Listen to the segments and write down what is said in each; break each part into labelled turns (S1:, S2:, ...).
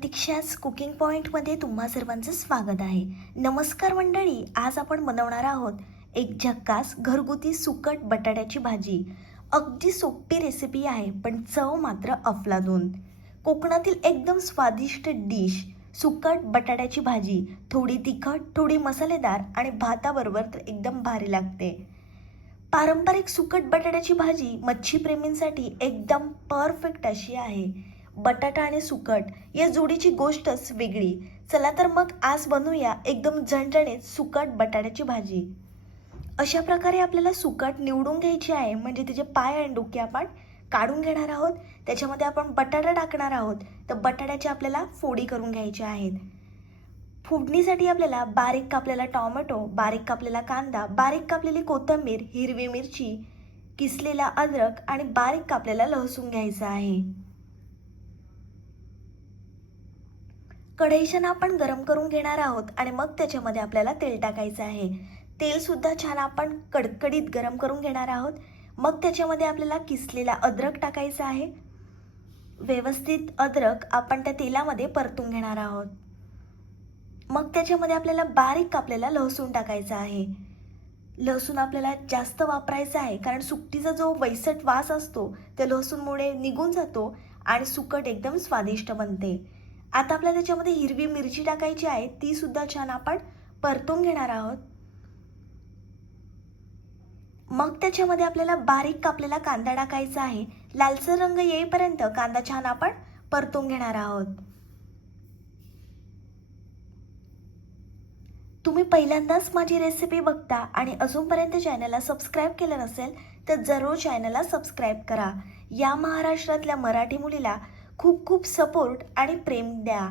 S1: प्रतीक्षाच cooking पॉईंटमध्ये तुम्हा सर्वांचं स्वागत आहे. नमस्कार मंडळी आज आपण बनवणार आहोत एक झक्कास घरगुती सुकट बटाट्याची भाजी. अगदी सोपी रेसिपी आहे पण चव मात्र अफलादून कोकणातील एकदम स्वादिष्ट डिश सुकट बटाट्याची भाजी. थोडी तिखट थोडी मसालेदार आणि भाताबरोबर तर एकदम भारी लागते. पारंपरिक सुकट बटाट्याची भाजी मच्छीप्रेमींसाठी एकदम परफेक्ट अशी आहे. बटाटा आणि सुकट या जोडीची गोष्टच वेगळी. चला तर मग आज बनवूया एकदम झणझणीत सुकट बटाट्याची भाजी. अशा प्रकारे आपल्याला सुकट निवडून घ्यायची आहे म्हणजे तिचे पाय आणि डोके आपण काढून घेणार आहोत. त्याच्यामध्ये आपण बटाटा टाकणार आहोत. तर बटाट्याची आपल्याला फोडी करून घ्यायची आहेत. फोडणीसाठी आपल्याला बारीक कापलेला टॉमॅटो बारीक कापलेला कांदा बारीक कापलेली कोथिंबीर हिरवी मिरची किसलेला अद्रक आणि बारीक कापलेला लसूण घ्यायचा आहे. कढईशन आपण गरम करून घेणार आहोत आणि मग त्याच्यामध्ये आपल्याला तेल टाकायचं आहे. तेलसुद्धा छान आपण कडकडीत गरम करून घेणार आहोत. मग त्याच्यामध्ये आपल्याला किसलेला अद्रक टाकायचा आहे. व्यवस्थित अद्रक आपण त्या तेलामध्ये परतून घेणार आहोत. मग त्याच्यामध्ये आपल्याला बारीक कापलेला लसूण टाकायचा आहे. लसूण आपल्याला जास्त वापरायचा आहे कारण सुकटीचा जो वैसट वास असतो त्या लसूणमुळे निघून जातो आणि सुकट एकदम स्वादिष्ट बनते. आता आपल्याला त्याच्यामध्ये हिरवी मिरची टाकायची आहे ती सुद्धा छान आपण परतून घेणार आहोत. मग त्याच्यामध्ये आपल्याला बारीक कापलेला कांदा टाकायचा आहे. लालसर रंग येईपर्यंत कांदा छान आपण परतून घेणार आहोत. तुम्ही पहिल्यांदाच माझी रेसिपी बघता आणि अजूनपर्यंत चॅनलला सबस्क्राईब केलं नसेल तर जरूर चॅनलला सबस्क्राईब करा. या महाराष्ट्रातल्या मराठी मुलीला खूप खूप सपोर्ट आणि प्रेम द्या.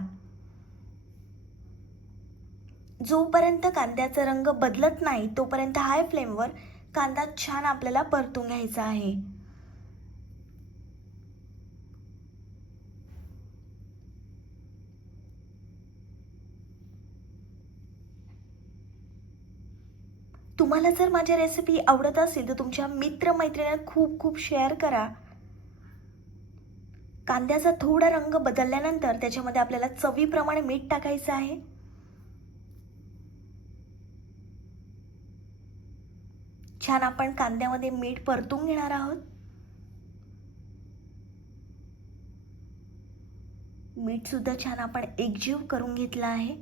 S1: जोपर्यंत कांद्याचा रंग बदलत नाही तोपर्यंत हाय फ्लेमवर कांदा छान आपल्याला परतून घ्यायचा आहे. तुम्हाला जर माझ्या रेसिपी आवडत असेल तर तुमच्या मित्रमैत्रिणींना खूप खूप शेअर करा. कांद्याचा थोडा रंग बदलल्यानंतर त्याच्यामध्ये आपल्याला चवीप्रमाणे मीठ टाकायचं आहे. छान आपण कांद्यामध्ये मीठ परतून घेणार आहोत. मीठ सुद्धा छान आपण एकजीव करून घेतला आहे.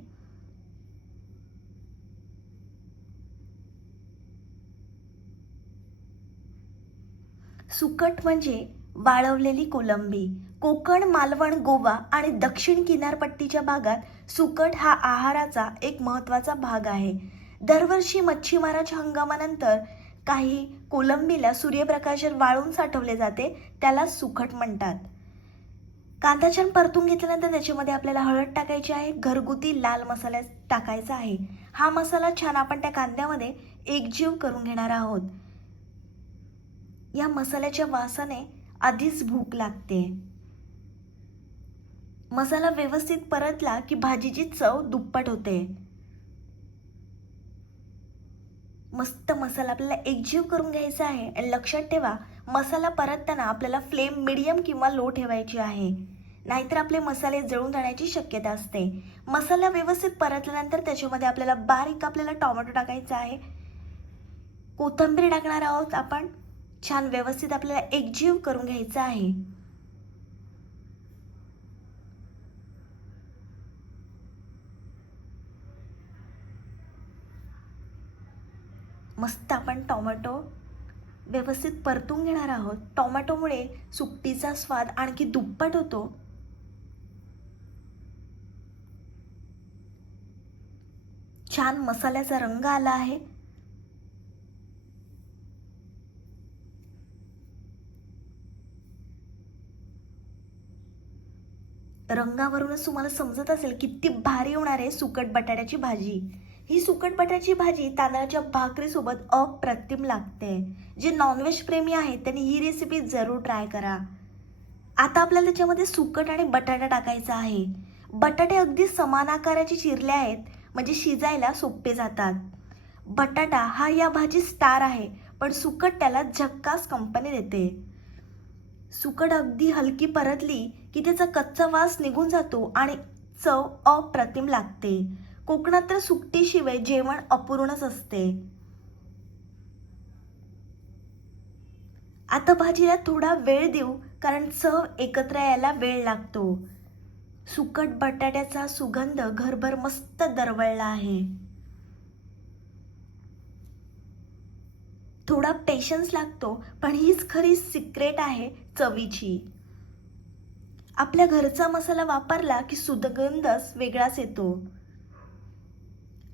S1: सुकट म्हणजे वाळवलेली कोलंबी कोकण मालवण गोवा आणि दक्षिण किनारपट्टीच्या भागात सुकट हा आहाराचा एक महत्त्वाचा भाग आहे. दरवर्षी मच्छीमाराच्या हंगामानंतर काही कोलंबीला सूर्यप्रकाशात वाळून साठवले जाते त्याला सुकट म्हणतात. कांदा छान परतून घेतल्यानंतर त्याच्यामध्ये आपल्याला हळद टाकायची आहे घरगुती लाल मसाला टाकायचा आहे. हा मसाला छान आपण त्या कांद्यामध्ये एकजीव करून घेणार आहोत. या मसाल्याच्या वासाने आधीच भूक लागते. मसाला व्यवस्थित परतला की भाजीची चव दुप्पट होते. मस्त मसाला आपल्याला एकजीव करून घ्यायचा आहे आणि लक्षात ठेवा मसाला परतताना आपल्याला फ्लेम मिडियम किंवा लो ठेवायची आहे. नाहीतर आपले मसाले जळून जाण्याची शक्यता असते. मसाला व्यवस्थित परतल्यानंतर त्याच्यामध्ये आपल्याला बारीक आपल्याला टोमॅटो टाकायचा आहे. कोथिंबीर टाकणार आहोत आपण. छान व्यवस्थित आपल्याला एकजीव करून घ्यायचा आहे. मस्त आपण टोमॅटो व्यवस्थित परतून घेणार आहोत. टोमॅटोमुळे सुकटीचा स्वाद आणखी दुप्पट होतो. छान मसाल्याचा रंग आला आहे. रंगावरूनच तुम्हाला समजत असेल किती भारी होणार आहे सुकट बटाट्याची भाजी. ही सुकट बटाट्याची भाजी तांदळाच्या भाकरीसोबत अप्रतिम लागते. जे नॉनव्हेज प्रेमी आहेत त्यांनी ही रेसिपी जरूर ट्राय करा. आता आपल्याला त्याच्यामध्ये सुकट आणि बटाटा टाकायचा आहे. बटाटे अगदी समान आकाराचे चिरले आहेत म्हणजे शिजायला सोपे जातात. बटाटा हा या भाजी स्टार आहे पण सुकट त्याला झक्कास कंपनी देते. सुकट अगदी हलकी परतली की त्याचा कच्चा वास निघून जातो आणि चव अप्रतिम लागते. कोकणात तर सुकटीशिवाय जेवण अपूर्णच असते. आता भाजीला थोडा वेळ देऊ कारण चव एकत्र यायला वेळ लागतो. सुकट बटाट्याचा सुगंध घरभर मस्त दरवळला आहे. थोडा पेशन्स लागतो पण हीच खरी सिक्रेट आहे चवीची. आपल्या घरचा मसाला वापरला की सुगंधच वेगळाच येतो.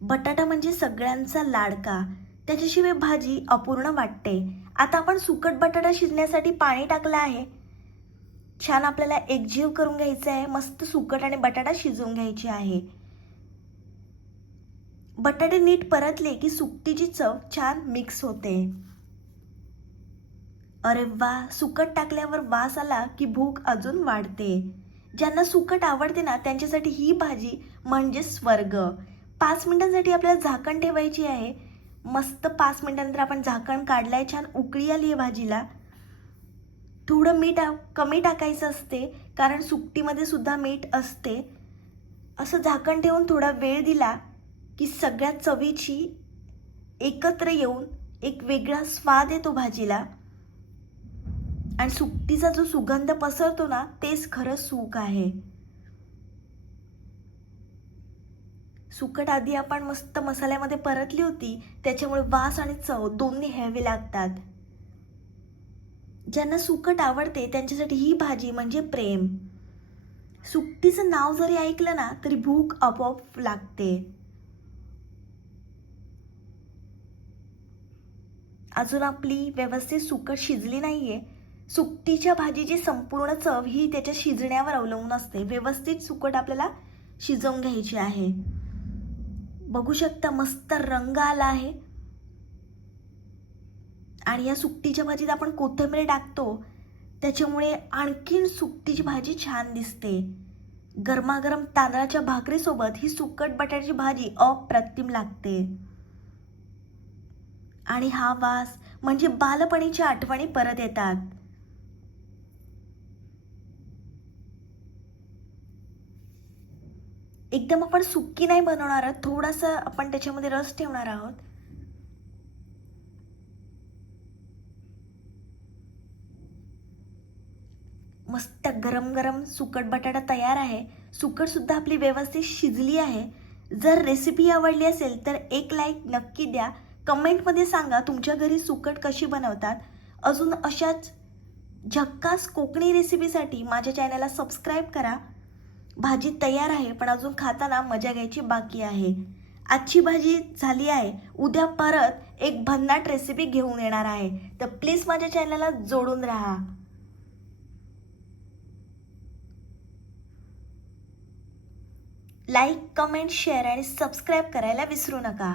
S1: बटाटा म्हणजे सगळ्यांचा लाडका. त्याच्याशिवाय भाजी अपूर्ण वाटते. आता आपण सुकट बटाटा शिजण्यासाठी पाणी टाकलं आहे. छान आपल्याला एकजीव करून घ्यायचं आहे. मस्त सुकट आणि बटाटा शिजवून घ्यायची आहे. बटाटे नीट परतले की सुकटीची चव छान मिक्स होते. अरे वा सुकट टाकल्यावर वास आला की भूक अजून वाढते. ज्यांना सुकट आवडते ना त्यांच्यासाठी ही भाजी म्हणजे स्वर्ग. पाच मिनिटांसाठी आपल्याला झाकण ठेवायची आहे. मस्त पाच मिनिटानंतर आपण झाकण काढलं आहे छान उकळी आली आहे भाजीला. थोडं मीठ कमी टाकायचं असते कारण सुकटीमध्ये सुद्धा मीठ असते. असं झाकण ठेवून थोडा वेळ दिला की सगळ्या चवीची एकत्र येऊन एक वेगळा स्वाद येतो भाजीला. आणि सुकटीचा जो सुगंध पसरतो ना तेच खरं सुख आहे. सुकट आधी आपण मस्त मसाल्यामध्ये परतली होती त्याच्यामुळे वास आणि चव दोन्ही ह्यावे लागतात. ज्यांना सुकट आवडते त्यांच्यासाठी ही भाजी म्हणजे प्रेम. सुकटीचं नाव जरी ऐकलं ना तरी भूक आपोआप लागते. अजून आपली व्यवस्थित सुकट शिजली नाहीये. सुकटीच्या भाजीची संपूर्ण चव ही त्याच्या शिजण्यावर अवलंबून असते. व्यवस्थित सुकट आपल्याला शिजवून घ्यायची आहे. बघू शकता मस्त रंग आला आहे. आणि या सुकटीच्या भाजीत आपण कोथिंबीर टाकतो. त्याच्यामुळे आणखीन सुकटीची भाजी छान दिसते. गरमागरम तांदळाच्या भाकरीसोबत ही सुकट बटाट्याची भाजी अप्रतिम लागते. आणि हा वास म्हणजे बालपणीच्या आठवणी परत येतात. एकदम आपण सुक्की नाही बनवणार आहोत थोडासा आपण त्याच्यामध्ये रस ठेवणार आहोत. मस्त गरम गरम सुकट बटाटा तयार आहे. सुकट सुद्धा आपली व्यवस्थित शिजली आहे. जर रेसिपी आवडली असेल तर एक लाईक नक्की द्या. कमेंटमध्ये सांगा तुमच्या घरी सुकट कशी बनवतात. अजून अशाच झक्कास कोकणी रेसिपीसाठी माझ्या चॅनलला सबस्क्राईब करा. भाजी तयार आहे पण अजून खाताना मजा घ्यायची बाकी आहे. आजची भाजी झाली आहे. उद्या परत एक भन्नाट रेसिपी घेऊन येणार आहे. तर प्लीज माझ्या चॅनलला जोडून राहा. लाईक कमेंट शेअर आणि सबस्क्राईब करायला विसरू नका.